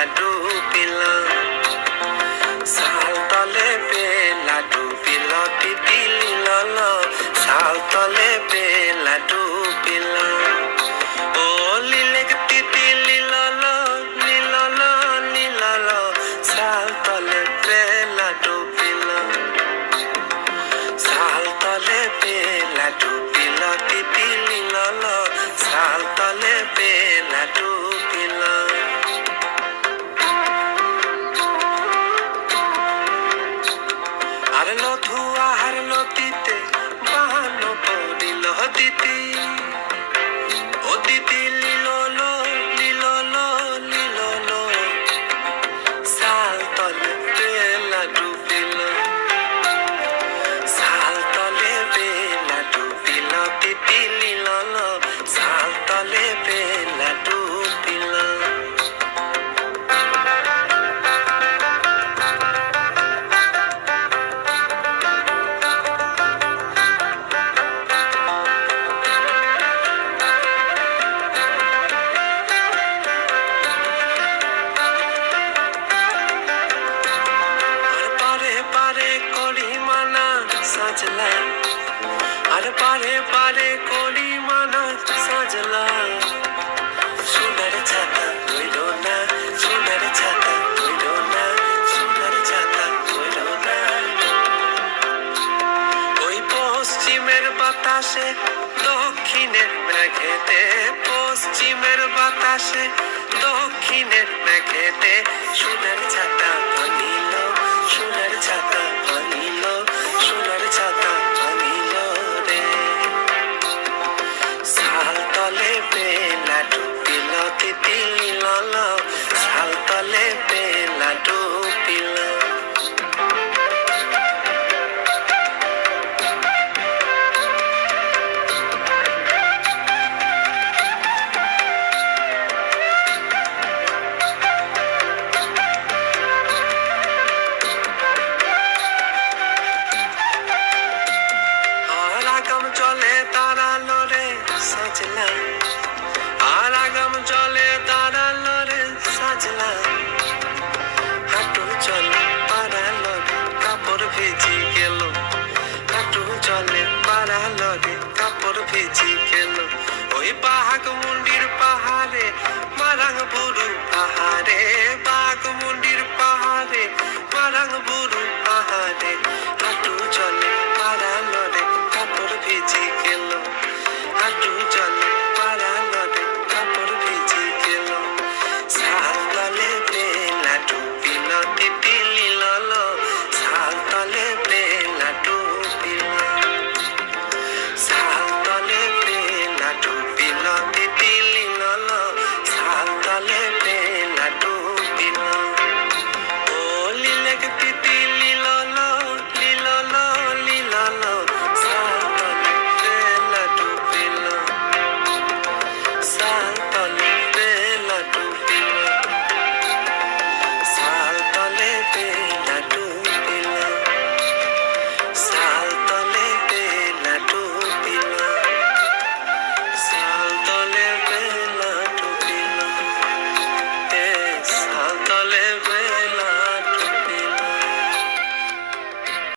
পেলা ডুবিলা সাল তলে পেলা ডুবিলা তিতিলি লল সাল তলে পেলা ডুবিলা ও লিলেক তিতিলি লল নীলল নীলল সাল তলে পেলা ডুবিলা সাল তলে পেলা ডুবিলা তিতিলি লল সাল তলে পেলা ডুবিলা আর লধুয়া হার লতিতে বাহানো পড়িল দিতি ও দিতি লিলল লিলল লিলল সাল তলে পেলা ডুবিল সাল তলে পেলা ডুবিল দিতি লিলল সাল তলে পেলা ডুবিল সাজলা আর পারে পারে করি মানা সাজলা সোনার ছাতা হইল না সোনার ছাতা হইল না সোনার ছাতা হইল না ওই পশ্চিমের বাতাসে দক্ষিণের মেঘেতে পশ্চিমের বাতাসে দক্ষিণের মেঘেতে সোনার ছাতা আনিল সোনার ছাতা আনিল সোনার ছাতা আনিল রে সাল তলে পেলা ডুবিল তিতিলি লল সাল তলে পেলা ডুবিল আগাম চলে তারালো রে সাজলা আর আগাম চলে তারালো রে সাজলা হাঁটু চলে পারালো রে কাপড় ভিজি গেল হাঁটু চলে পারালো রে কাপড় ভিজি গেল ওই বাহাগ মুন্ডির পাহাড়ে মারাং বুড়ু